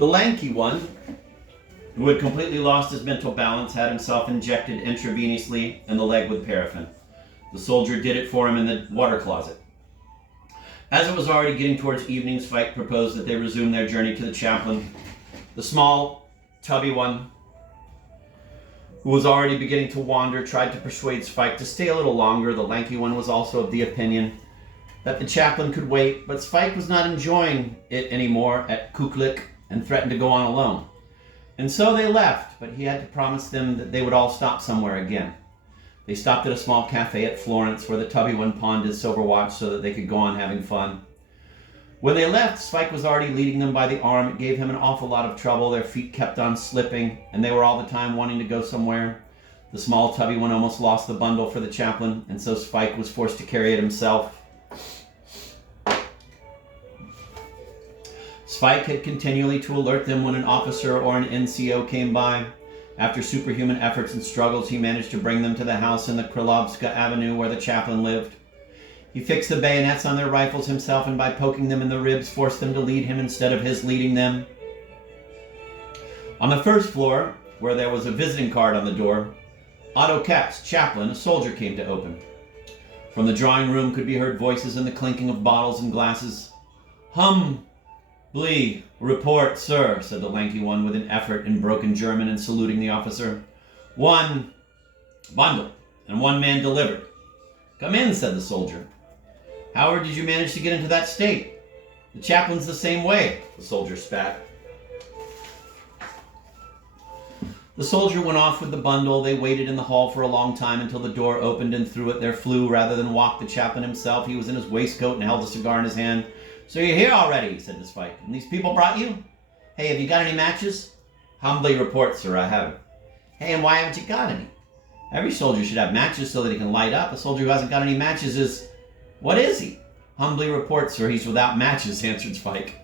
The lanky one, who had completely lost his mental balance, had himself injected intravenously in the leg with paraffin. The soldier did it for him in the water closet. As it was already getting towards evening, Sweik proposed that they resume their journey to the chaplain. The small, tubby one, who was already beginning to wander, tried to persuade Sweik to stay a little longer. The lanky one was also of the opinion that the chaplain could wait, but Sweik was not enjoying it anymore at Kuklik and threatened to go on alone. And so they left, but he had to promise them that they would all stop somewhere again. They stopped at a small cafe at Florence where the tubby one pawned his silver watch so that they could go on having fun. When they left, Sweik was already leading them by the arm. It gave him an awful lot of trouble. Their feet kept on slipping, and they were all the time wanting to go somewhere. The small tubby one almost lost the bundle for the chaplain, and so Sweik was forced to carry it himself. Sweik had continually to alert them when an officer or an NCO came by. After superhuman efforts and struggles, he managed to bring them to the house in the Krylovska Avenue where the chaplain lived. He fixed the bayonets on their rifles himself, and by poking them in the ribs, forced them to lead him instead of his leading them. On the first floor, where there was a visiting card on the door, Otto Katz, chaplain, a soldier, came to open. From the drawing room could be heard voices and the clinking of bottles and glasses. "Humbly report, sir," said the lanky one with an effort in broken German and saluting the officer. "One bundle and one man delivered." "Come in," said the soldier. "How did you manage to get into that state?" "The chaplain's the same way," the soldier spat. The soldier went off with the bundle. They waited in the hall for a long time until the door opened, and through it there flew, rather than walked, the chaplain himself. He was in his waistcoat and held a cigar in his hand. "So you're here already," he said to Sweik. "And these people brought you? Hey, have you got any matches?" "Humbly report, sir, I haven't." "Hey, and why haven't you got any? Every soldier should have matches so that he can light up. A soldier who hasn't got any matches is... What is he?" "Humbly report, sir, he's without matches," answered Sweik.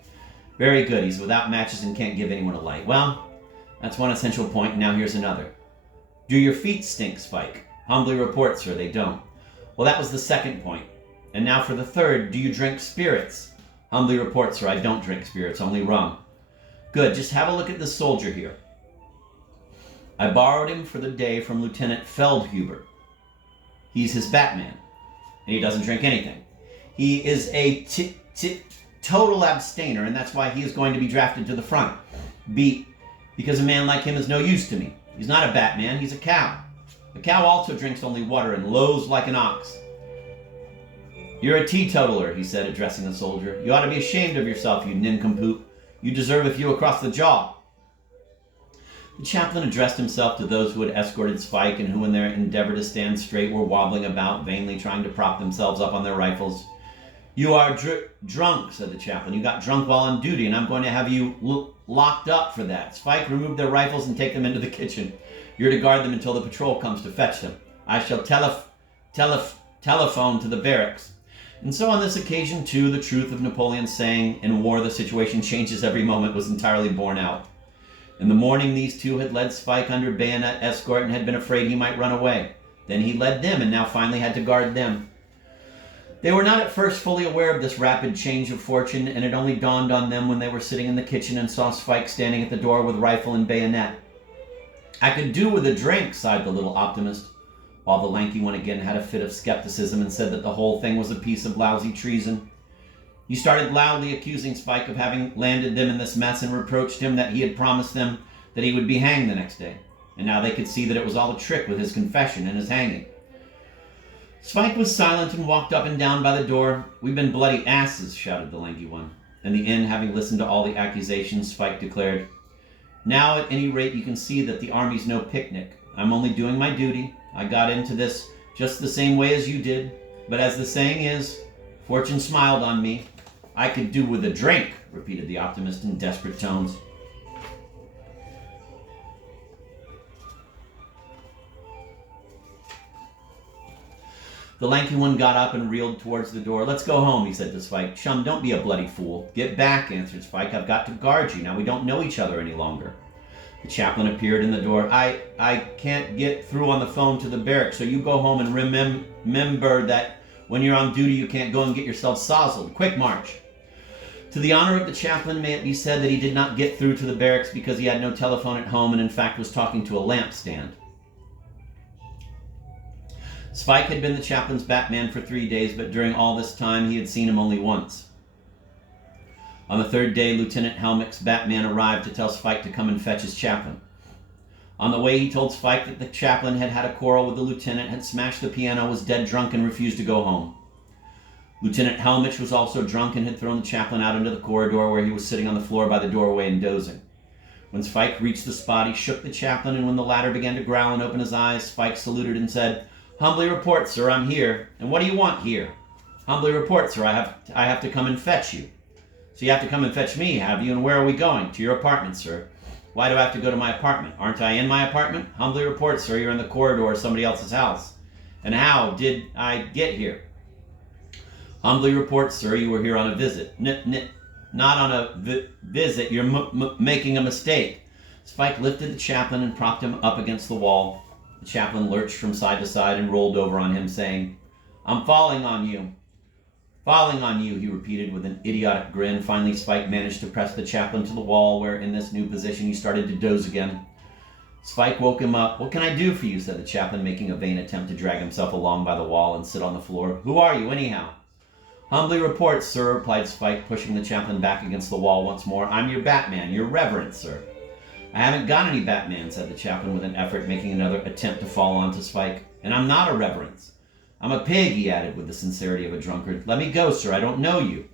"Very good, he's without matches and can't give anyone a light. Well, that's one essential point, and now here's another. Do your feet stink, Sweik?" "Humbly report, sir, they don't." "Well, that was the second point. And now for the third, do you drink spirits?" "Humbly report, sir, I don't drink spirits, only rum." "Good, just have a look at this soldier here. I borrowed him for the day from Lieutenant Feldhuber. He's his Batman, and he doesn't drink anything. He is a total abstainer, and that's why he is going to be drafted to the front. Because a man like him is no use to me. He's not a Batman, he's a cow. A cow also drinks only water and lows like an ox." "You're a teetotaler," he said, addressing the soldier. "You ought to be ashamed of yourself, you nincompoop. You deserve a few across the jaw." The chaplain addressed himself to those who had escorted Sweik and who, in their endeavor to stand straight, were wobbling about, vainly trying to prop themselves up on their rifles. "You are drunk," said the chaplain. "You got drunk while on duty, and I'm going to have you locked up for that. Sweik, remove their rifles and take them into the kitchen. You're to guard them until the patrol comes to fetch them. I shall telephone to the barracks." And so on this occasion, too, the truth of Napoleon's saying, "In war the situation changes every moment," was entirely borne out. In the morning, these two had led Sweik under bayonet escort and had been afraid he might run away. Then he led them and now finally had to guard them. They were not at first fully aware of this rapid change of fortune, and it only dawned on them when they were sitting in the kitchen and saw Sweik standing at the door with rifle and bayonet. "I could do with a drink," sighed the little optimist, while the lanky one again had a fit of skepticism and said that the whole thing was a piece of lousy treason. He started loudly accusing Sweik of having landed them in this mess and reproached him that he had promised them that he would be hanged the next day. And now they could see that it was all a trick with his confession and his hanging. Sweik was silent and walked up and down by the door. "We've been bloody asses," shouted the lanky one. In the end, having listened to all the accusations, Sweik declared, "Now at any rate you can see that the army's no picnic. I'm only doing my duty. I got into this just the same way as you did. But as the saying is, fortune smiled on me. I could do with a drink," repeated the optimist in desperate tones. The lanky one got up and reeled towards the door. "Let's go home," he said to Sweik. "Chum, don't be a bloody fool." "Get back," answered Sweik. "I've got to guard you. Now we don't know each other any longer." The chaplain appeared in the door. I can't get through on the phone to the barracks, so you go home and remember that when you're on duty you can't go and get yourself sozzled. Quick march." To To the honor of the chaplain, may it be said that he did not get through to the barracks because he had no telephone at home and in fact was talking to a lampstand. Sweik had been the chaplain's Batman for 3 days, but during all this time he had seen him only once. On the third day, Lieutenant Helmick's Batman arrived to tell Sweik to come and fetch his chaplain. On the way, he told Sweik that the chaplain had had a quarrel with the lieutenant, had smashed the piano, was dead drunk, and refused to go home. Lieutenant Helmich was also drunk and had thrown the chaplain out into the corridor where he was sitting on the floor by the doorway and dozing. When Sweik reached the spot, he shook the chaplain, and when the latter began to growl and open his eyes, Sweik saluted and said, "Humbly report, sir, I'm here. And what do you want here?" "Humbly report, sir, I have to come and fetch you." "So you have to come and fetch me, have you? And where are we going?" "To your apartment, sir." "Why do I have to go to my apartment? Aren't I in my apartment?" "Humbly report, sir, you're in the corridor of somebody else's house." "And how did I get here?" "Humbly report, sir, you were here on a visit." Not on a visit, you're making a mistake." Sweik lifted the chaplain and propped him up against the wall. The chaplain lurched from side to side and rolled over on him, saying, "I'm falling on you." "Falling on you," he repeated with an idiotic grin. Finally, Sweik managed to press the chaplain to the wall, where in this new position he started to doze again. Sweik woke him up. "What can I do for you?" said the chaplain, making a vain attempt to drag himself along by the wall and sit on the floor. "Who are you, anyhow?" "Humbly report, sir," replied Sweik, pushing the chaplain back against the wall once more. "I'm your Batman, your reverence, sir." "I haven't got any Batman," said the chaplain with an effort, making another attempt to fall onto Sweik. "And I'm not a reverence. I'm a pig," he added with the sincerity of a drunkard. "Let me go, sir. I don't know you."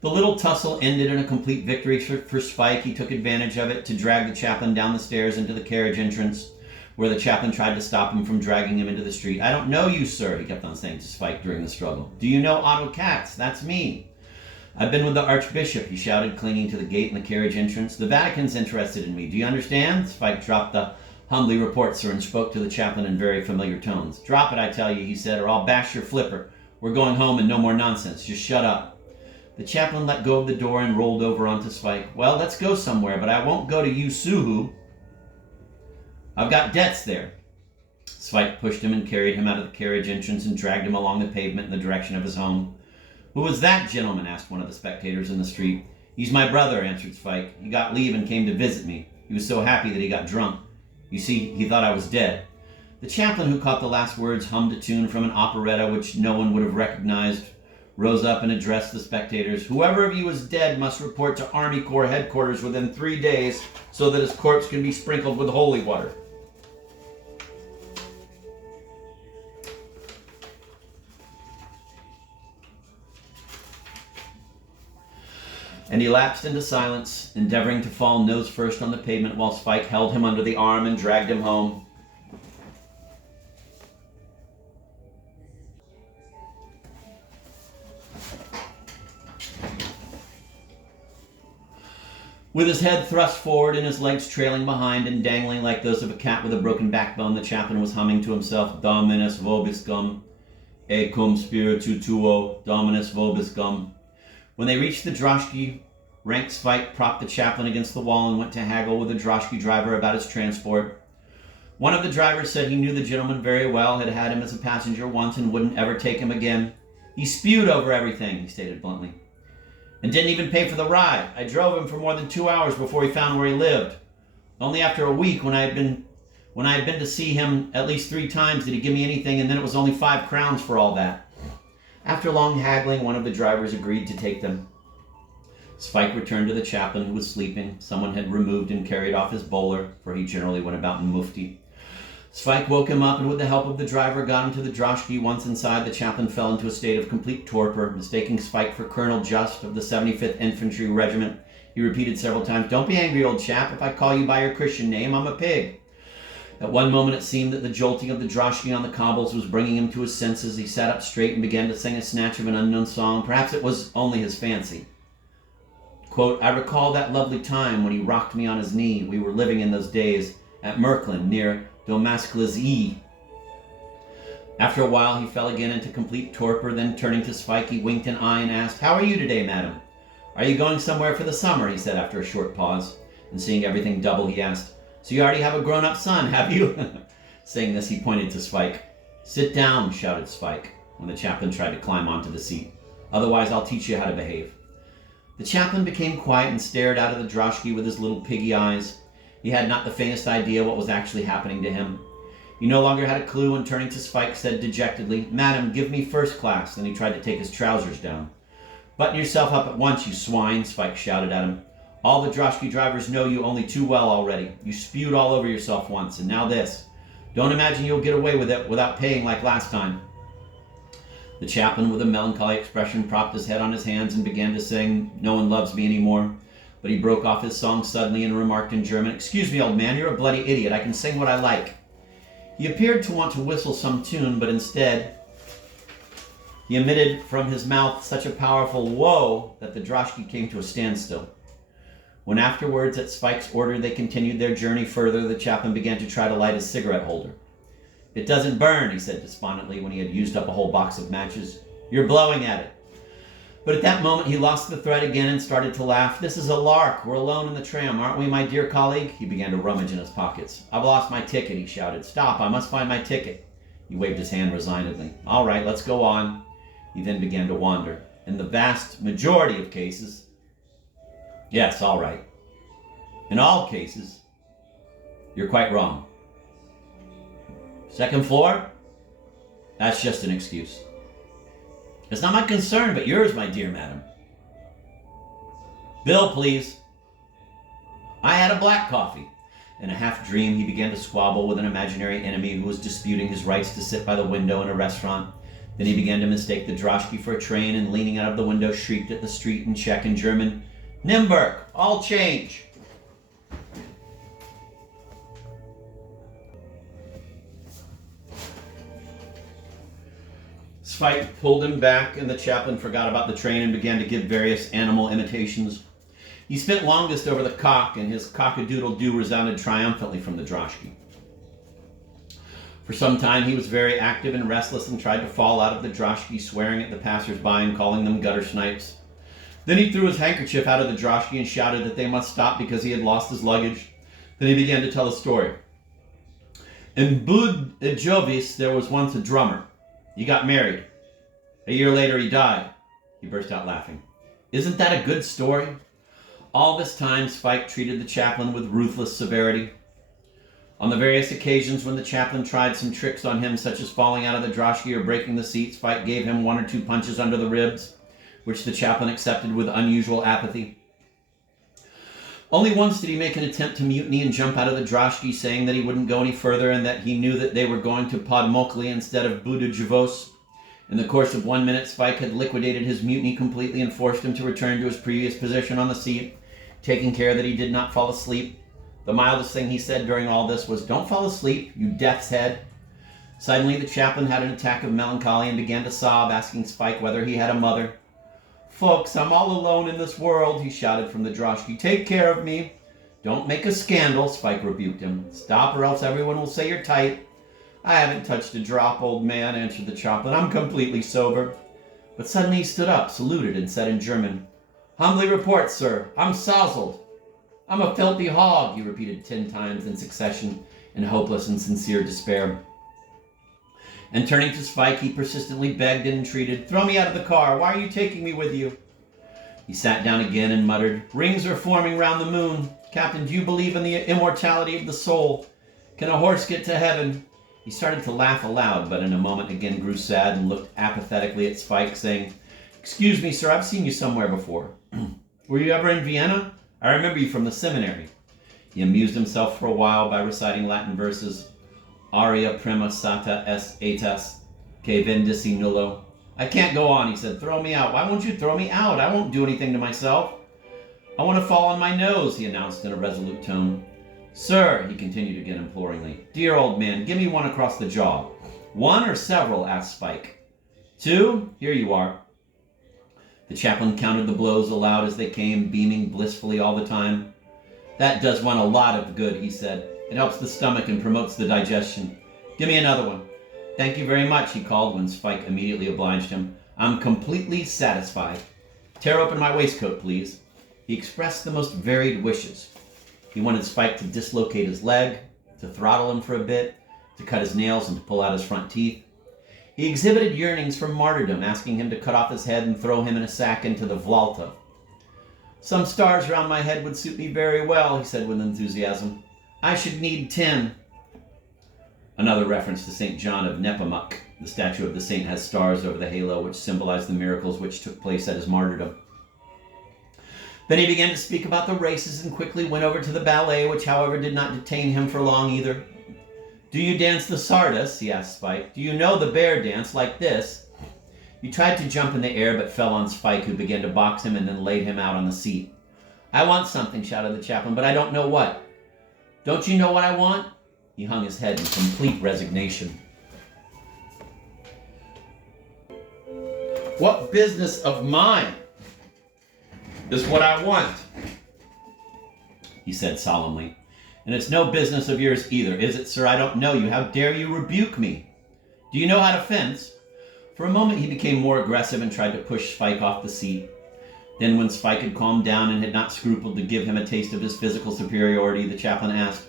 The little tussle ended in a complete victory for Sweik. He took advantage of it to drag the chaplain down the stairs into the carriage entrance, where the chaplain tried to stop him from dragging him into the street. "I don't know you, sir," he kept on saying to Sweik during the struggle. "Do you know Otto Katz? That's me." "I've been with the Archbishop," he shouted, clinging to the gate in the carriage entrance. "The Vatican's interested in me. Do you understand?" Sweik dropped the "humbly report, sir," and spoke to the chaplain in very familiar tones. "Drop it, I tell you," he said, "or I'll bash your flipper. We're going home and no more nonsense. Just shut up." The chaplain let go of the door and rolled over onto Sweik. "Well, let's go somewhere, but I won't go to Yusuhu. I've got debts there." Sweik pushed him and carried him out of the carriage entrance and dragged him along the pavement in the direction of his home. "Who was that gentleman?" asked one of the spectators in the street. "He's my brother," answered Sweik. "He got leave and came to visit me. He was so happy that he got drunk. You see, he thought I was dead." The chaplain, who caught the last words, hummed a tune from an operetta which no one would have recognized, rose up and addressed the spectators. "Whoever of you is dead must report to Army Corps headquarters within 3 days so that his corpse can be sprinkled with holy water." And he lapsed into silence, endeavoring to fall nose first on the pavement while Sweik held him under the arm and dragged him home. With his head thrust forward and his legs trailing behind and dangling like those of a cat with a broken backbone, the chaplain was humming to himself, "Dominus vobiscum, e cum spiritu tuo, Dominus vobiscum." When they reached the droshky, rank Sweik propped the chaplain against the wall and went to haggle with the droshky driver about his transport. One of the drivers said he knew the gentleman very well, had had him as a passenger once, and wouldn't ever take him again. "He spewed over everything," he stated bluntly, "and didn't even pay for the ride. I drove him for more than 2 hours before he found where he lived. Only after a week, when I had been to see him at least 3 times, did he give me anything, and then it was only 5 crowns for all that." After long haggling, one of the drivers agreed to take them. Sweik returned to the chaplain, who was sleeping. Someone had removed and carried off his bowler, for he generally went about in mufti. Sweik woke him up and with the help of the driver got him to the droshky. Once inside, the chaplain fell into a state of complete torpor. Mistaking Sweik for Colonel Just of the 75th Infantry Regiment, he repeated several times, "Don't be angry, old chap. If I call you by your Christian name, I'm a pig." At one moment it seemed that the jolting of the droshky on the cobbles was bringing him to his senses. He sat up straight and began to sing a snatch of an unknown song. Perhaps it was only his fancy. Quote, "I recall that lovely time when he rocked me on his knee. We were living in those days at Merklin near Domasklis-E." After a while he fell again into complete torpor. Then turning to Sweik, he winked an eye and asked, "How are you today, madam?" "Are you going somewhere for the summer?" he said after a short pause. And seeing everything double, he asked, "So you already have a grown-up son, have you?" Saying this, he pointed to Sweik. "Sit down," shouted Sweik, when the chaplain tried to climb onto the seat. "Otherwise I'll teach you how to behave." The chaplain became quiet and stared out of the droshky with his little piggy eyes. He had not the faintest idea what was actually happening to him. He no longer had a clue, and turning to Sweik said dejectedly, "Madam, give me first class." Then he tried to take his trousers down. "Button yourself up at once, you swine," Sweik shouted at him. "All the droshky drivers know you only too well already. You spewed all over yourself once, and now this. Don't imagine you'll get away with it without paying like last time." The chaplain, with a melancholy expression, propped his head on his hands and began to sing "No One Loves Me Anymore." But he broke off his song suddenly and remarked in German, "Excuse me, old man, you're a bloody idiot. I can sing what I like." He appeared to want to whistle some tune, but instead he emitted from his mouth such a powerful whoa that the droshky came to a standstill. When afterwards, at Sweik's order, they continued their journey further, the chaplain began to try to light his cigarette holder. "It doesn't burn," he said despondently when he had used up a whole box of matches. "You're blowing at it." But at that moment he lost the thread again and started to laugh. "This is a lark. We're alone in the tram, aren't we, my dear colleague?" He began to rummage in his pockets. "I've lost my ticket," he shouted. "Stop, I must find my ticket." He waved his hand resignedly. "All right, let's go on." He then began to wander. "In the vast majority of cases..." "Yes, all right. In all cases, you're quite wrong. Second floor? That's just an excuse. It's not my concern, but yours, my dear madam. Bill, please. I had a black coffee." In a half-dream, he began to squabble with an imaginary enemy who was disputing his rights to sit by the window in a restaurant. Then he began to mistake the droshky for a train, and leaning out of the window, shrieked at the street in Czech and German, "Nimburg, all change!" Sweik pulled him back, and the chaplain forgot about the train and began to give various animal imitations. He spent longest over the cock, and his cock-a-doodle-doo resounded triumphantly from the droshky. For some time he was very active and restless and tried to fall out of the droshky, swearing at the passers-by and calling them gutter snipes. Then he threw his handkerchief out of the droshky and shouted that they must stop because he had lost his luggage. Then he began to tell a story. "In Bud-Jovis there was once a drummer. He got married. A year later he died." He burst out laughing. "Isn't that a good story?" All this time Sweik treated the chaplain with ruthless severity. On the various occasions when the chaplain tried some tricks on him, such as falling out of the droshky or breaking the seat, Sweik gave him 1 or 2 punches under the ribs, which the chaplain accepted with unusual apathy. Only once did he make an attempt to mutiny and jump out of the droshky, saying that he wouldn't go any further and that he knew that they were going to Podmokli instead of Buda-Javos. In the course of 1 minute, Sweik had liquidated his mutiny completely and forced him to return to his previous position on the seat, taking care that he did not fall asleep. The mildest thing he said during all this was, "Don't fall asleep, you death's head." Suddenly the chaplain had an attack of melancholy and began to sob, asking Sweik whether he had a mother. "Folks, I'm all alone in this world," he shouted from the droshky. "Take care of me." "Don't make a scandal," Sweik rebuked him. "Stop, or else everyone will say you're tight." "I haven't touched a drop, old man," answered the chaplain. "I'm completely sober." But suddenly he stood up, saluted, and said in German, "Humbly report, sir, I'm sozzled. I'm a filthy hog," he repeated 10 times in succession in hopeless and sincere despair. And turning to Sweik, he persistently begged and entreated, "Throw me out of the car. Why are you taking me with you?" He sat down again and muttered, "Rings are forming round the moon. Captain, do you believe in the immortality of the soul? Can a horse get to heaven?" He started to laugh aloud, but in a moment again grew sad and looked apathetically at Sweik, saying, "Excuse me, sir, I've seen you somewhere before. Were you ever in Vienna? I remember you from the seminary." He amused himself for a while by reciting Latin verses. "Aria prima sata est etas, que vendici nullo." "I can't go on," he said. "Throw me out." "Why won't you throw me out? I won't do anything to myself." "I want to fall on my nose," he announced in a resolute tone. "Sir," he continued again imploringly, "dear old man, give me one across the jaw." "One or several?" asked Sweik. "2? Here you are." The chaplain counted the blows aloud as they came, beaming blissfully all the time. "That does one a lot of good," he said. "It helps the stomach and promotes the digestion. Give me another one." "Thank you very much," he called when Sweik immediately obliged him. "I'm completely satisfied. Tear open my waistcoat, please." He expressed the most varied wishes. He wanted Sweik to dislocate his leg, to throttle him for a bit, to cut his nails and to pull out his front teeth. He exhibited yearnings for martyrdom, asking him to cut off his head and throw him in a sack into the Vlta. Some stars around my head would suit me very well, he said with enthusiasm. I should need 10. Another reference to St. John of Nepomuk. The statue of the saint has stars over the halo, which symbolize the miracles which took place at his martyrdom. Then he began to speak about the races and quickly went over to the ballet, which, however, did not detain him for long either. Do you dance the Sardis? He asked Sweik. Do you know the bear dance like this? He tried to jump in the air but fell on Sweik, who began to box him and then laid him out on the seat. I want something, shouted the chaplain, but I don't know what. Don't you know what I want? He hung his head in complete resignation. What business of mine is what I want? He said solemnly. And it's no business of yours either, is it, sir? I don't know you. How dare you rebuke me? Do you know how to fence? For a moment he became more aggressive and tried to push Sweik off the seat. Then when Sweik had calmed down and had not scrupled to give him a taste of his physical superiority, the chaplain asked,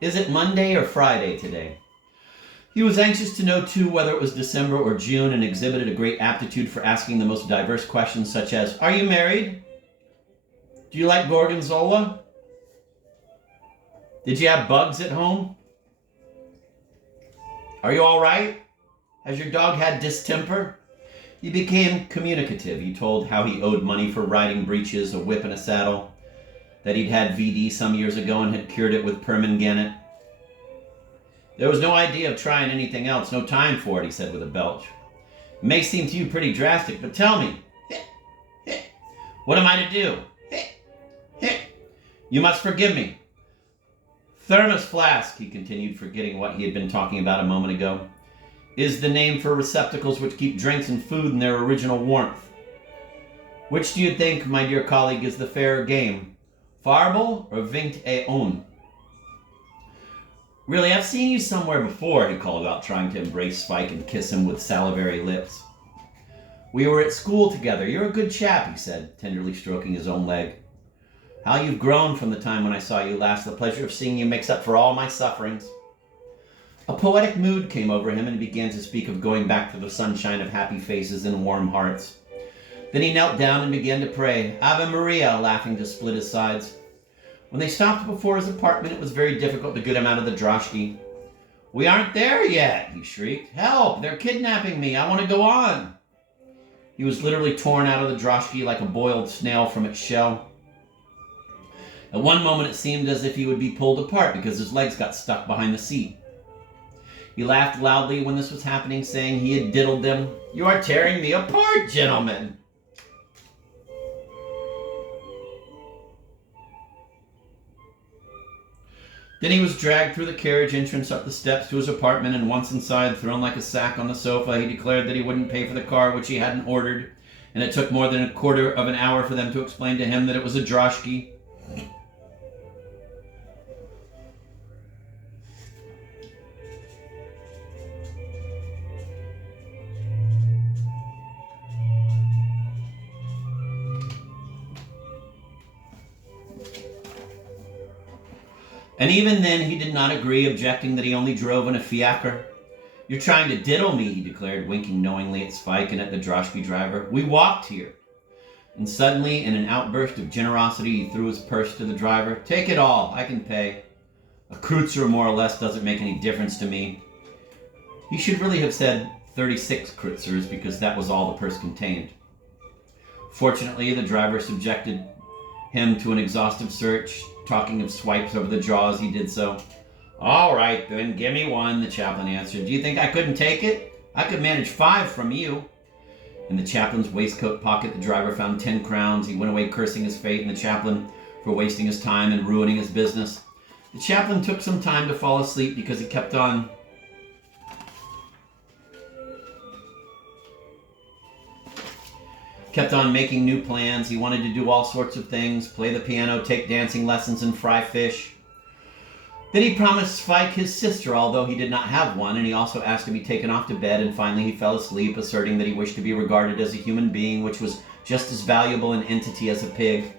Is it Monday or Friday today? He was anxious to know, too, whether it was December or June, and exhibited a great aptitude for asking the most diverse questions, such as, Are you married? Do you like gorgonzola? Did you have bugs at home? Are you all right? Has your dog had distemper? He became communicative. He told how he owed money for riding breeches, a whip, and a saddle, that he'd had VD some years ago and had cured it with permanganate. There was no idea of trying anything else, no time for it, he said with a belch. It may seem to you pretty drastic, but tell me, what am I to do? You must forgive me. Thermos flask, he continued, forgetting what he had been talking about a moment ago, is the name for receptacles which keep drinks and food in their original warmth. Which do you think, my dear colleague, is the fairer game? Farbel or vingt et un? Really, I've seen you somewhere before, he called out, trying to embrace Sweik and kiss him with salivary lips. We were at school together. You're a good chap, he said, tenderly stroking his own leg. How you've grown from the time when I saw you last. The pleasure of seeing you makes up for all my sufferings. A poetic mood came over him and he began to speak of going back to the sunshine of happy faces and warm hearts. Then he knelt down and began to pray, Ave Maria, laughing to split his sides. When they stopped before his apartment, it was very difficult to get him out of the droshky. We aren't there yet, he shrieked. Help, they're kidnapping me. I want to go on. He was literally torn out of the droshky like a boiled snail from its shell. At one moment it seemed as if he would be pulled apart because his legs got stuck behind the seat. He laughed loudly when this was happening, saying he had diddled them. You are tearing me apart, gentlemen. Then he was dragged through the carriage entrance up the steps to his apartment, and once inside, thrown like a sack on the sofa, he declared that he wouldn't pay for the car which he hadn't ordered, and it took more than a quarter of an hour for them to explain to him that it was a droshky. And even then he did not agree, objecting that he only drove in a fiacre. You're trying to diddle me, he declared, winking knowingly at Sweik and at the droshky driver. We walked here. And suddenly, in an outburst of generosity, he threw his purse to the driver. Take it all, I can pay. A kreutzer more or less doesn't make any difference to me. He should really have said 36 kreutzers, because that was all the purse contained. Fortunately, the driver subjected him to an exhaustive search, talking of swipes over the jaws. He did so. All right, then, give me one, the chaplain answered. Do you think I couldn't take it? I could manage 5 from you. In the chaplain's waistcoat pocket, the driver found 10 crowns. He went away cursing his fate and the chaplain for wasting his time and ruining his business. The chaplain took some time to fall asleep because he kept on making new plans. He wanted to do all sorts of things, play the piano, take dancing lessons, and fry fish. Then he promised Sweik his sister, although he did not have one, and he also asked to be taken off to bed, and finally he fell asleep, asserting that he wished to be regarded as a human being, which was just as valuable an entity as a pig.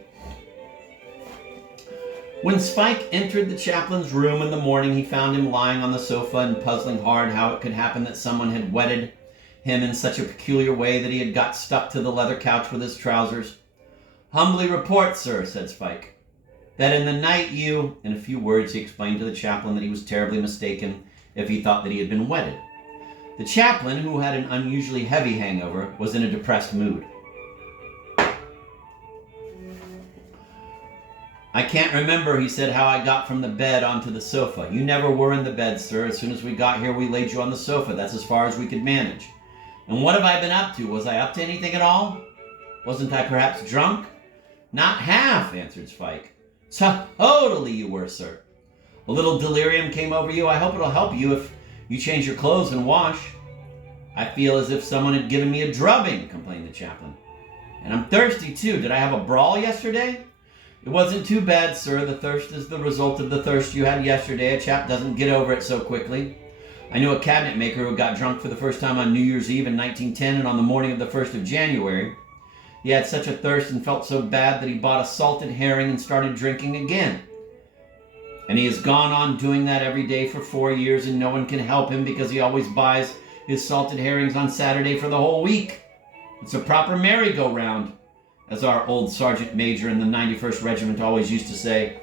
When Sweik entered the chaplain's room in the morning, he found him lying on the sofa and puzzling hard how it could happen that someone had wetted him in such a peculiar way that he had got stuck to the leather couch with his trousers. Humbly report, sir, said Sweik, that in the night you... In a few words, he explained to the chaplain that he was terribly mistaken if he thought that he had been wedded. The chaplain, who had an unusually heavy hangover, was in a depressed mood. I can't remember, he said, how I got from the bed onto the sofa. You never were in the bed, sir. As soon as we got here, we laid you on the sofa. That's as far as we could manage. And what have I been up to? Was I up to anything at all? Wasn't I perhaps drunk? Not half, answered Sweik. Totally you were, sir. A little delirium came over you. I hope it'll help you if you change your clothes and wash. I feel as if someone had given me a drubbing, complained the chaplain. And I'm thirsty, too. Did I have a brawl yesterday? It wasn't too bad, sir. The thirst is the result of the thirst you had yesterday. A chap doesn't get over it so quickly. I knew a cabinet maker who got drunk for the first time on New Year's Eve in 1910 and on the morning of the 1st of January. He had such a thirst and felt so bad that he bought a salted herring and started drinking again. And he has gone on doing that every day for 4 years, and no one can help him because he always buys his salted herrings on Saturday for the whole week. It's a proper merry-go-round, as our old sergeant major in the 91st Regiment always used to say.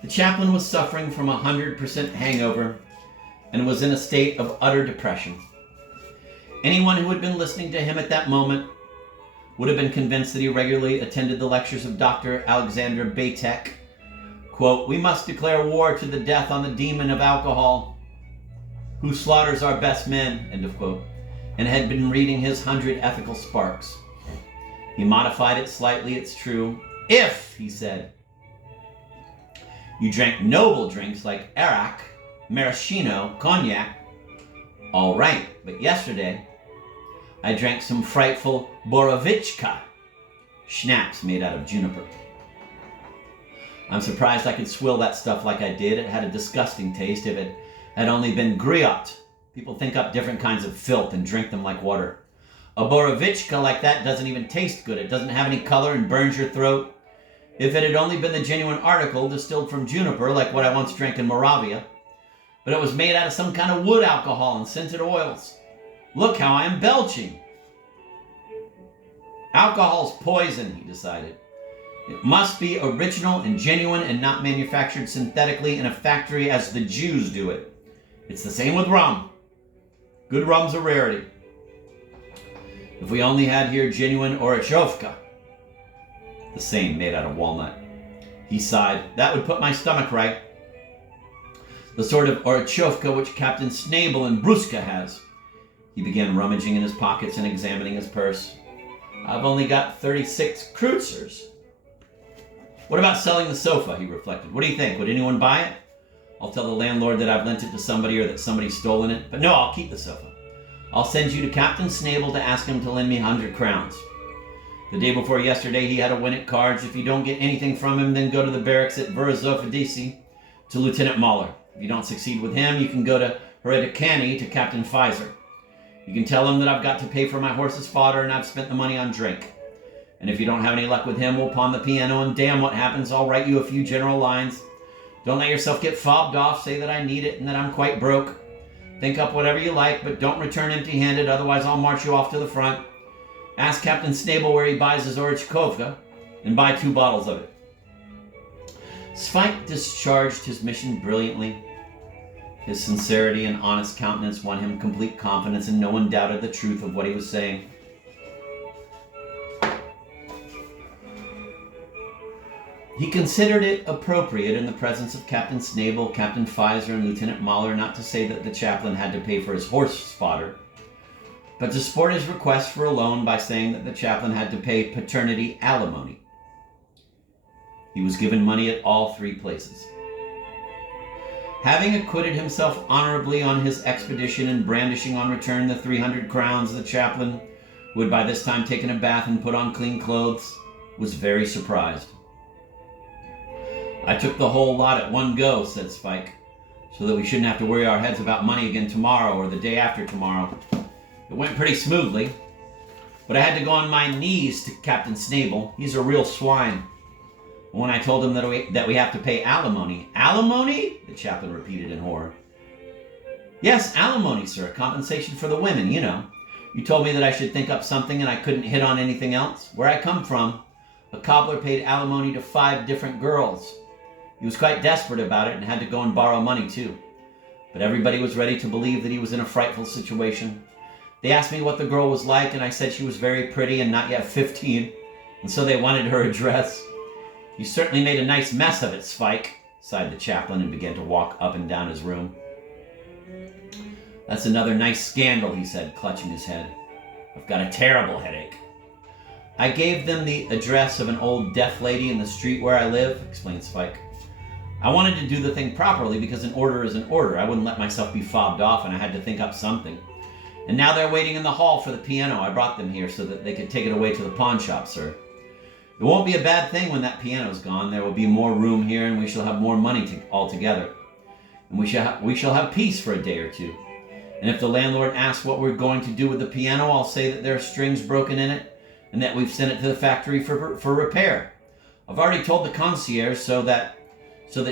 The chaplain was suffering from 100% hangover and was in a state of utter depression. Anyone who had been listening to him at that moment would have been convinced that he regularly attended the lectures of Dr. Alexander Baytek. Quote, "We must declare war to the death on the demon of alcohol, who slaughters our best men," end of quote, and had been reading his 100 Ethical Sparks. He modified it slightly, it's true. If, he said, you drank noble drinks like arak, maraschino, cognac, all right, but yesterday I drank some frightful borovichka, schnapps made out of juniper. I'm surprised I could swill that stuff like I did. It had a disgusting taste. If it had only been griot. People think up different kinds of filth and drink them like water. A borovichka like that doesn't even taste good. It doesn't have any color and burns your throat. If it had only been the genuine article distilled from juniper, like what I once drank in Moravia, but it was made out of some kind of wood alcohol and scented oils. Look how I am belching. Alcohol's poison, he decided. It must be original and genuine and not manufactured synthetically in a factory as the Jews do it. It's the same with rum. Good rum's a rarity. If we only had here genuine Orichovka, the same made out of walnut. He sighed. That would put my stomach right. The sort of Orichovka which Captain Snable in Bruska has. He began rummaging in his pockets and examining his purse. I've only got 36 kreutzers. What about selling the sofa, he reflected. What do you think? Would anyone buy it? I'll tell the landlord that I've lent it to somebody or that somebody's stolen it. But no, I'll keep the sofa. I'll send you to Captain Snable to ask him to lend me 100 crowns. The day before yesterday, he had a win at cards. If you don't get anything from him, then go to the barracks at Verzofedisi to Lieutenant Mahler. If you don't succeed with him, you can go to Heredicani to Captain Pfizer. You can tell him that I've got to pay for my horse's fodder and I've spent the money on drink. And if you don't have any luck with him, we'll pawn the piano and damn what happens, I'll write you a few general lines. Don't let yourself get fobbed off, say that I need it and that I'm quite broke. Think up whatever you like, but don't return empty-handed, otherwise I'll march you off to the front. Ask Captain Snable where he buys his Orichkovka and buy 2 bottles of it. Sweik discharged his mission brilliantly. His sincerity and honest countenance won him complete confidence, and no one doubted the truth of what he was saying. He considered it appropriate in the presence of Captain Snable, Captain Pfizer, and Lieutenant Mahler not to say that the chaplain had to pay for his horse's fodder, but to support his request for a loan by saying that the chaplain had to pay paternity alimony. He was given money at all 3 places. Having acquitted himself honorably on his expedition and brandishing on return the 300 crowns, the chaplain, who had by this time taken a bath and put on clean clothes, was very surprised. I took the whole lot at one go, said Sweik, so that we shouldn't have to worry our heads about money again tomorrow or the day after tomorrow. It went pretty smoothly, but I had to go on my knees to Captain Snable. He's a real swine. When I told him that we have to pay alimony. Alimony? The chaplain repeated in horror. Yes, alimony, sir. Compensation for the women, you know. You told me that I should think up something and I couldn't hit on anything else. Where I come from, a cobbler paid alimony to 5 different girls. He was quite desperate about it and had to go and borrow money too. But everybody was ready to believe that he was in a frightful situation. They asked me what the girl was like, and I said she was very pretty and not yet 15, and so they wanted her address. You certainly made a nice mess of it, Sweik, sighed the chaplain and began to walk up and down his room. That's another nice scandal, he said, clutching his head. I've got a terrible headache. I gave them the address of an old deaf lady in the street where I live, explained Sweik. I wanted to do the thing properly because an order is an order. I wouldn't let myself be fobbed off, and I had to think up something. And now they're waiting in the hall for the piano. I brought them here so that they could take it away to the pawn shop, sir. It won't be a bad thing when that piano's gone. There will be more room here, and we shall have more money altogether. And we shall have peace for a day or two. And if the landlord asks what we're going to do with the piano, I'll say that there are strings broken in it, and that we've sent it to the factory for repair. I've already told the concierge so that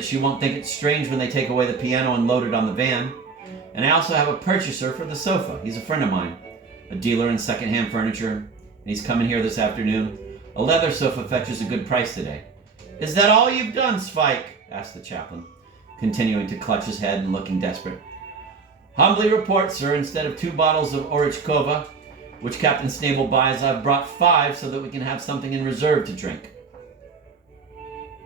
she won't think it's strange when they take away the piano and load it on the van. And I also have a purchaser for the sofa. He's a friend of mine, a dealer in second-hand furniture, and he's coming here this afternoon. A leather sofa fetches a good price today. Is that all you've done, Sweik? Asked the chaplain, continuing to clutch his head and looking desperate. Humbly report, sir, instead of 2 bottles of Orichkova, which Captain Snable buys, I've brought 5 so that we can have something in reserve to drink.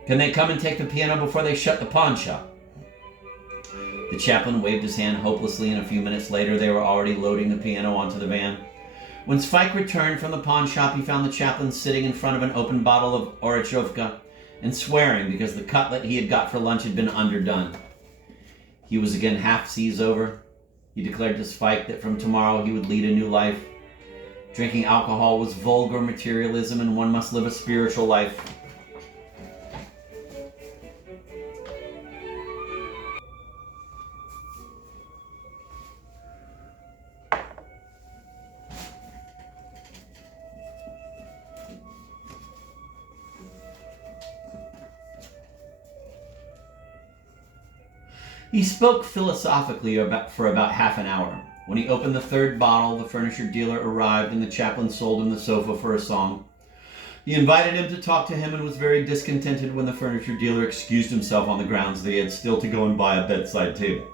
Can they come and take the piano before they shut the pawn shop? The chaplain waved his hand hopelessly, and a few minutes later they were already loading the piano onto the van. When Sweik returned from the pawn shop, he found the chaplain sitting in front of an open bottle of Orichovka and swearing because the cutlet he had got for lunch had been underdone. He was again half seas over. He declared to Sweik that from tomorrow he would lead a new life. Drinking alcohol was vulgar materialism, and one must live a spiritual life. He spoke philosophically for about half an hour. When he opened the 3rd bottle, the furniture dealer arrived and the chaplain sold him the sofa for a song. He invited him to talk to him and was very discontented when the furniture dealer excused himself on the grounds that he had still to go and buy a bedside table.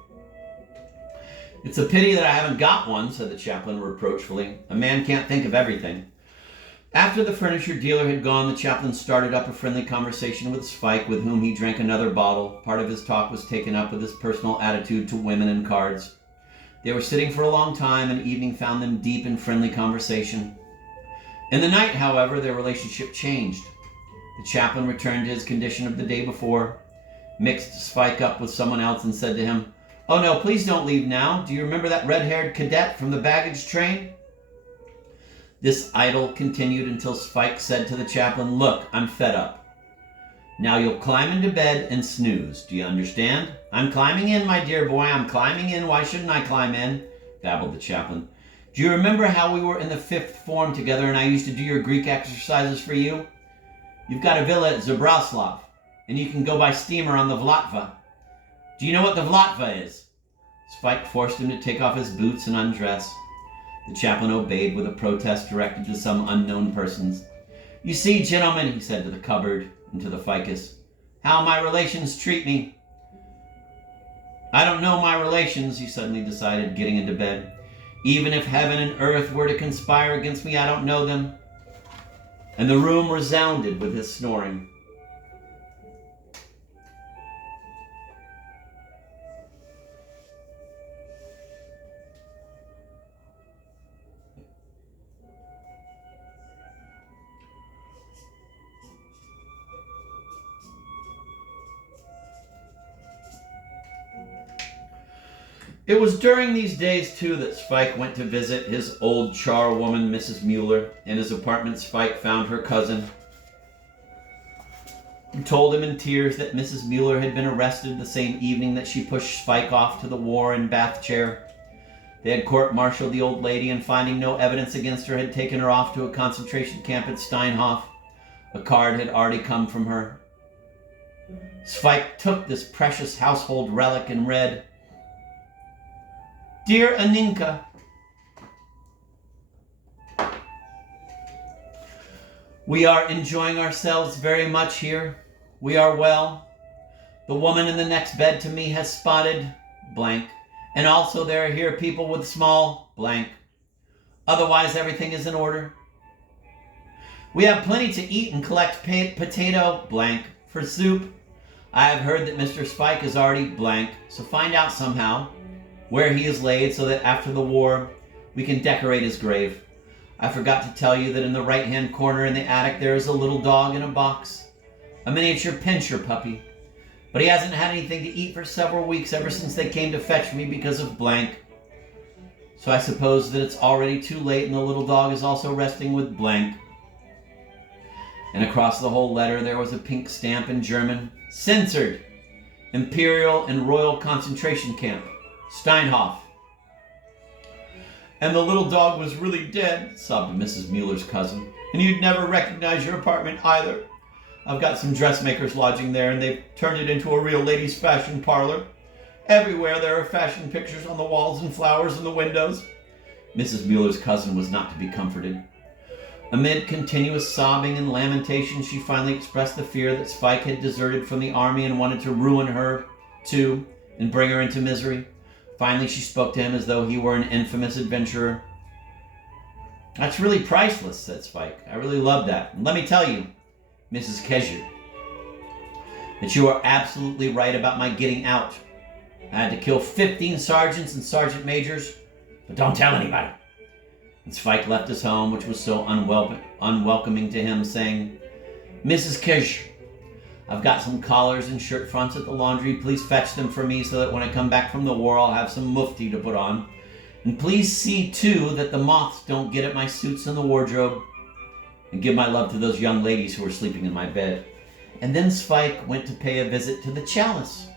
It's a pity that I haven't got one, said the chaplain reproachfully. A man can't think of everything. After the furniture dealer had gone, the chaplain started up a friendly conversation with Sweik, with whom he drank another bottle. Part of his talk was taken up with his personal attitude to women and cards. They were sitting for a long time, and evening found them deep in friendly conversation. In the night, however, their relationship changed. The chaplain returned to his condition of the day before, mixed Sweik up with someone else, and said to him, "Oh no, please don't leave now. Do you remember that red-haired cadet from the baggage train?" This idyll continued until Sweik said to the chaplain, "Look, I'm fed up. Now you'll climb into bed and snooze. Do you understand? I'm climbing in, my dear boy. I'm climbing in. Why shouldn't I climb in?" babbled the chaplain. "Do you remember how we were in the 5th form together and I used to do your Greek exercises for you? You've got a villa at Zabraslav, and you can go by steamer on the Vlatva. Do you know what the Vlatva is?" Sweik forced him to take off his boots and undress. The chaplain obeyed with a protest directed to some unknown persons. "You see, gentlemen," he said to the cupboard and to the ficus, "how my relations treat me. I don't know my relations," he suddenly decided, getting into bed. "Even if heaven and earth were to conspire against me, I don't know them." And the room resounded with his snoring. It was during these days, too, that Sweik went to visit his old charwoman, Mrs. Mueller. In his apartment, Sweik found her cousin, who told him in tears that Mrs. Mueller had been arrested the same evening that she pushed Sweik off to the war in bath chair. They had court-martialed the old lady, and finding no evidence against her, had taken her off to a concentration camp at Steinhof. A card had already come from her. Sweik took this precious household relic and read, "Dear Aninka, We are enjoying ourselves very much here. We are well. The woman in the next bed to me has spotted blank. And also there are here people with small blank. Otherwise, everything is in order. We have plenty to eat and collect potato blank for soup. I have heard that Mr. Sweik is already blank, so find out somehow where he is laid so that after the war we can decorate his grave. I forgot to tell you that in the right-hand corner in the attic there is a little dog in a box, a miniature pinscher puppy. But he hasn't had anything to eat for several weeks ever since they came to fetch me because of blank. So I suppose that it's already too late and the little dog is also resting with blank. And across the whole letter there was a pink stamp in German, censored, Imperial and Royal Concentration Camp, Steinhof. And the little dog was really dead, sobbed Mrs. Mueller's cousin. And you'd never recognize your apartment either. I've got some dressmakers lodging there, and they've turned it into a real ladies' fashion parlor. Everywhere there are fashion pictures on the walls and flowers in the windows. Mrs. Mueller's cousin was not to be comforted. Amid continuous sobbing and lamentation, she finally expressed the fear that Sweik had deserted from the army and wanted to ruin her, too, and bring her into misery. Finally, she spoke to him as though he were an infamous adventurer. That's really priceless, said Sweik. I really love that. And let me tell you, Mrs. Kesher, that you are absolutely right about my getting out. I had to kill 15 sergeants and sergeant majors, but don't tell anybody. And Sweik left his home, which was so unwelcoming to him, saying, Mrs. Kesher, I've got some collars and shirt fronts at the laundry. Please fetch them for me so that when I come back from the war, I'll have some mufti to put on. And please see, too, that the moths don't get at my suits in the wardrobe. And give my love to those young ladies who are sleeping in my bed. And then Sweik went to pay a visit to the Chalice.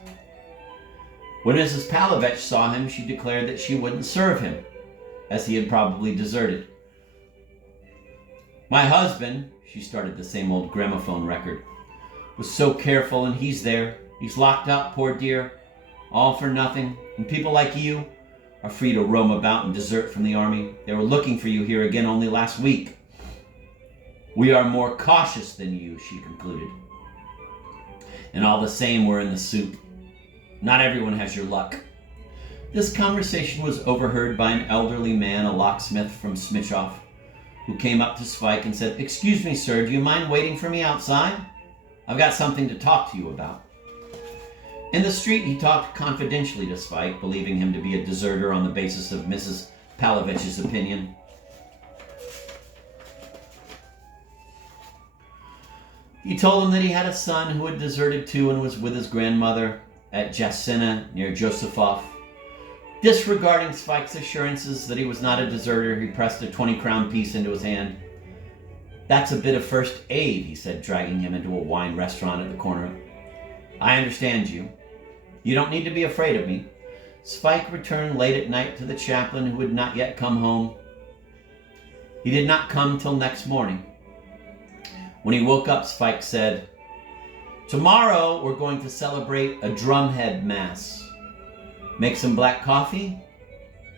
When Mrs. Palovich saw him, she declared that she wouldn't serve him, as he had probably deserted. My husband, she started the same old gramophone record, was so careful, and he's there. He's locked up, poor dear, all for nothing. And people like you are free to roam about and desert from the army. They were looking for you here again only last week. We are more cautious than you, she concluded. And all the same, we're in the soup. Not everyone has your luck. This conversation was overheard by an elderly man, a locksmith from Smichoff, who came up to Sweik and said, Excuse me, sir, do you mind waiting for me outside? I've got something to talk to you about. In the street, he talked confidentially to Sweik, believing him to be a deserter on the basis of Mrs. Palovich's opinion. He told him that he had a son who had deserted too and was with his grandmother at Jasina near Josefov. Disregarding Sveik's assurances that he was not a deserter, he pressed a 20-crown piece into his hand. That's a bit of first aid, he said, dragging him into a wine restaurant at the corner. I understand you. You don't need to be afraid of me. Sweik returned late at night to the chaplain, who had not yet come home. He did not come till next morning. When he woke up, Sweik said, Tomorrow we're going to celebrate a drumhead mass. Make some black coffee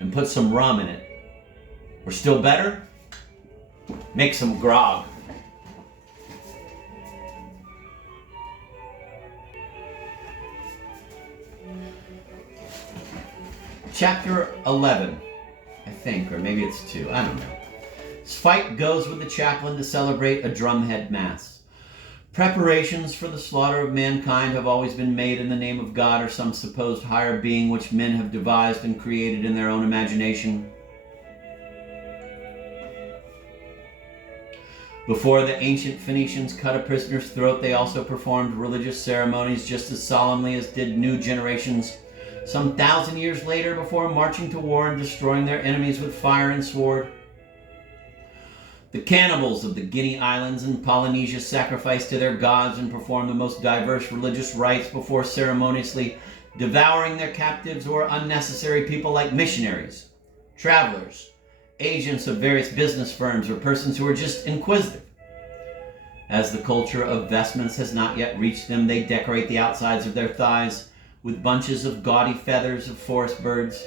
and put some rum in it. Or still better, make some grog. Chapter 11, I think, or maybe it's 2, I don't know. Sweik goes with the chaplain to celebrate a drumhead mass. Preparations for the slaughter of mankind have always been made in the name of God or some supposed higher being which men have devised and created in their own imagination. Before the ancient Phoenicians cut a prisoner's throat, they also performed religious ceremonies just as solemnly as did new generations some 1,000 years later before marching to war and destroying their enemies with fire and sword. The cannibals of the Guinea Islands and Polynesia sacrificed to their gods and performed the most diverse religious rites before ceremoniously devouring their captives or unnecessary people like missionaries, travelers, agents of various business firms, or persons who are just inquisitive. As the culture of vestments has not yet reached them, they decorate the outsides of their thighs with bunches of gaudy feathers of forest birds.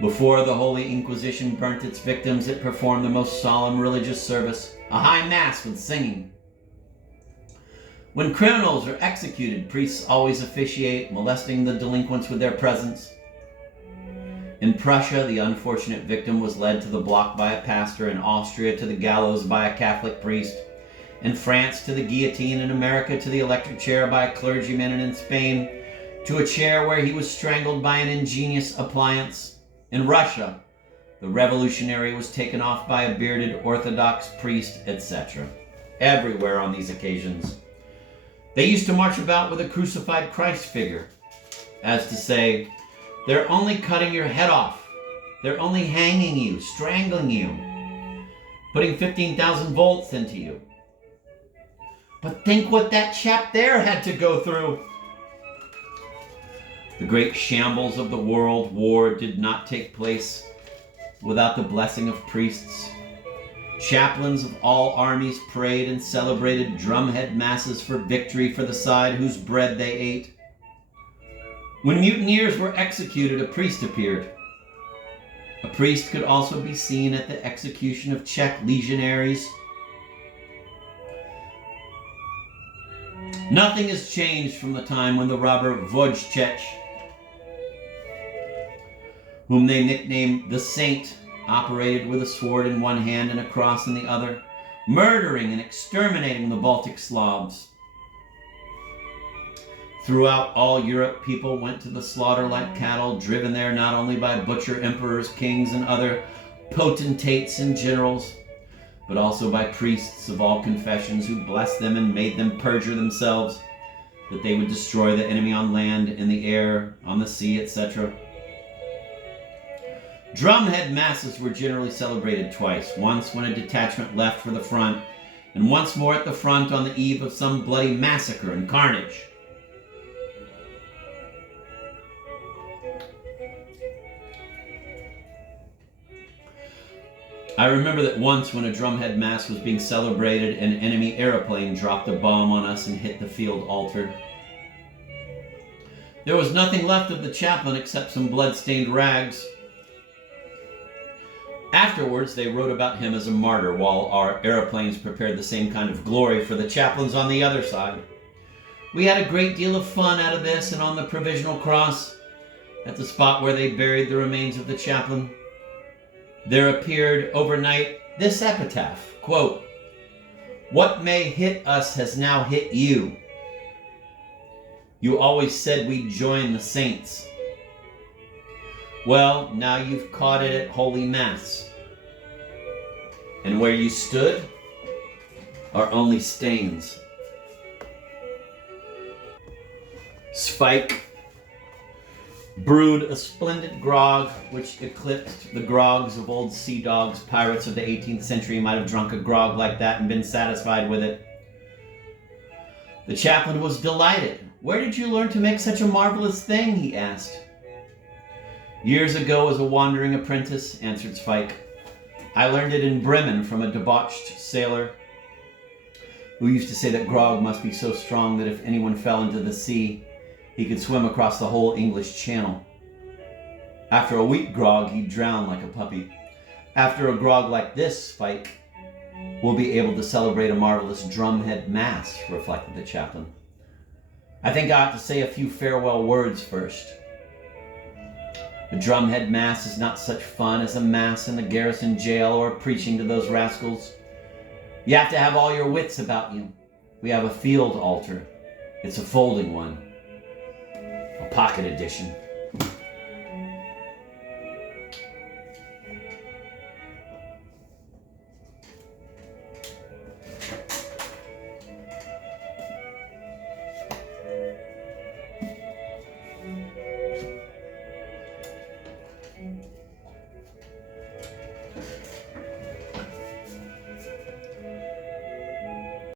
Before the Holy Inquisition burnt its victims, it performed the most solemn religious service, a high mass with singing. When criminals are executed, priests always officiate, molesting the delinquents with their presence. In Prussia, the unfortunate victim was led to the block by a pastor, in Austria to the gallows by a Catholic priest, in France to the guillotine, in America to the electric chair by a clergyman, and in Spain to a chair where he was strangled by an ingenious appliance. In Russia, the revolutionary was taken off by a bearded Orthodox priest, etc. Everywhere on these occasions, they used to march about with a crucified Christ figure, as to say, they're only cutting your head off. They're only hanging you, strangling you, putting 15,000 volts into you. But think what that chap there had to go through. The great shambles of the world war did not take place without the blessing of priests. Chaplains of all armies prayed and celebrated drumhead masses for victory for the side whose bread they ate. When mutineers were executed, a priest appeared. A priest could also be seen at the execution of Czech legionaries. Nothing has changed from the time when the robber Wojciech, whom they nicknamed the Saint, operated with a sword in one hand and a cross in the other, murdering and exterminating the Baltic Slavs. Throughout all Europe, people went to the slaughter like cattle, driven there not only by butcher emperors, kings, and other potentates and generals, but also by priests of all confessions who blessed them and made them perjure themselves, that they would destroy the enemy on land, in the air, on the sea, etc. Drumhead masses were generally celebrated twice, once when a detachment left for the front, and once more at the front on the eve of some bloody massacre and carnage. I remember that once when a drumhead mass was being celebrated, an enemy airplane dropped a bomb on us and hit the field altar. There was nothing left of the chaplain except some blood-stained rags. Afterwards, they wrote about him as a martyr, while our airplanes prepared the same kind of glory for the chaplains on the other side. We had a great deal of fun out of this, and on the provisional cross, at the spot where they buried the remains of the chaplain, there appeared overnight this epitaph, quote, "What may hit us has now hit you. You always said we'd join the saints. Well, now you've caught it at Holy Mass. And where you stood are only stains." Sweik brewed a splendid grog which eclipsed the grogs of old sea dogs. Pirates of the 18th century might have drunk a grog like that and been satisfied with it. The chaplain was delighted. "Where did you learn to make such a marvelous thing?" he asked. "Years ago as a wandering apprentice," answered Sweik. "I learned it in Bremen from a debauched sailor who used to say that grog must be so strong that if anyone fell into the sea, he could swim across the whole English Channel. After a weak grog, he'd drown like a puppy. After a grog like this, Sweik, we'll be able to celebrate a marvelous drumhead mass," reflected the chaplain. "I think I ought to say a few farewell words first. A drumhead mass is not such fun as a mass in the garrison jail or preaching to those rascals. You have to have all your wits about you. We have a field altar. It's a folding one. A pocket edition.